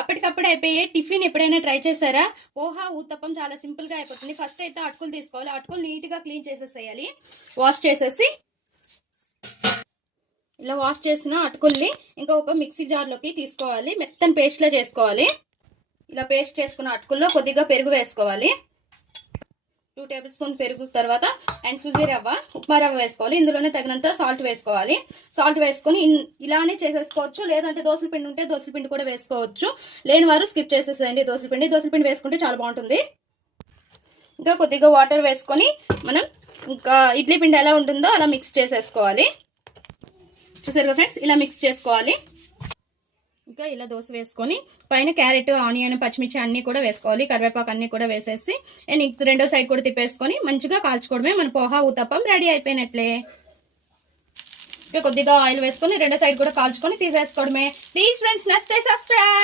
అప్పటికప్పుడు అయిపోయే టిఫిన్ ఎప్పుడైనా ట్రై చేశారా? పోహా ఊతప్పం చాలా సింపుల్గా అయిపోతుంది. ఫస్ట్ అయితే అటుకులు తీసుకోవాలి. అటుకులు నీట్గా క్లీన్ చేసేసేయాలి. వాష్ చేసేసి ఇలా వాష్ చేసిన అటుకుల్ని ఇంకా ఒక మిక్సీ జార్లోకి తీసుకోవాలి. మెత్తని పేస్ట్లా చేసుకోవాలి. ఇలా పేస్ట్ చేసుకున్న అటుకుల్లో కొద్దిగా పెరుగు వేసుకోవాలి. 2 టేబుల్ స్పూన్ పెరుగు తర్వాత అండ్ సుజీ రవ్వ, ఉప్మా రవ్వ వేసుకోవాలి. ఇందులోనే తగినంత సాల్ట్ వేసుకోవాలి. సాల్ట్ వేసుకొని ఇలానే చేసేసుకోవచ్చు. లేదంటే దోసల పిండి ఉంటే దోసల పిండి కూడా వేసుకోవచ్చు. లేని వారు స్కిప్ చేసేసేయండి. దోసల పిండి వేసుకుంటే చాలా బాగుంటుంది. ఇంకా కొద్దిగా వాటర్ వేసుకొని మనం ఇంకా ఇడ్లీ పిండి ఎలా ఉంటుందో అలా మిక్స్ చేసేసుకోవాలి. చూసారు కదా ఫ్రెండ్స్, ఇలా మిక్స్ చేసుకోవాలి. ఇంకా ఇలా దోశ వేసుకొని పైన క్యారెట్, ఆనియన్, పచ్చిమిర్చి అన్నీ కూడా వేసుకోవాలి. కరివేపాకు అన్నీ కూడా వేసేసి నేను రెండో సైడ్ కూడా తిప్పేసుకొని మంచిగా కాల్చుకోవడమే. మన పోహా ఊతప్పం రెడీ అయిపోయినట్లే. ఇంకా కొద్దిగా ఆయిల్ వేసుకొని రెండో సైడ్ కూడా కాల్చుకొని తీసేసుకోవడమే. ప్లీజ్ ఫ్రెండ్స్, నచ్చితే సబ్స్క్రైబ్.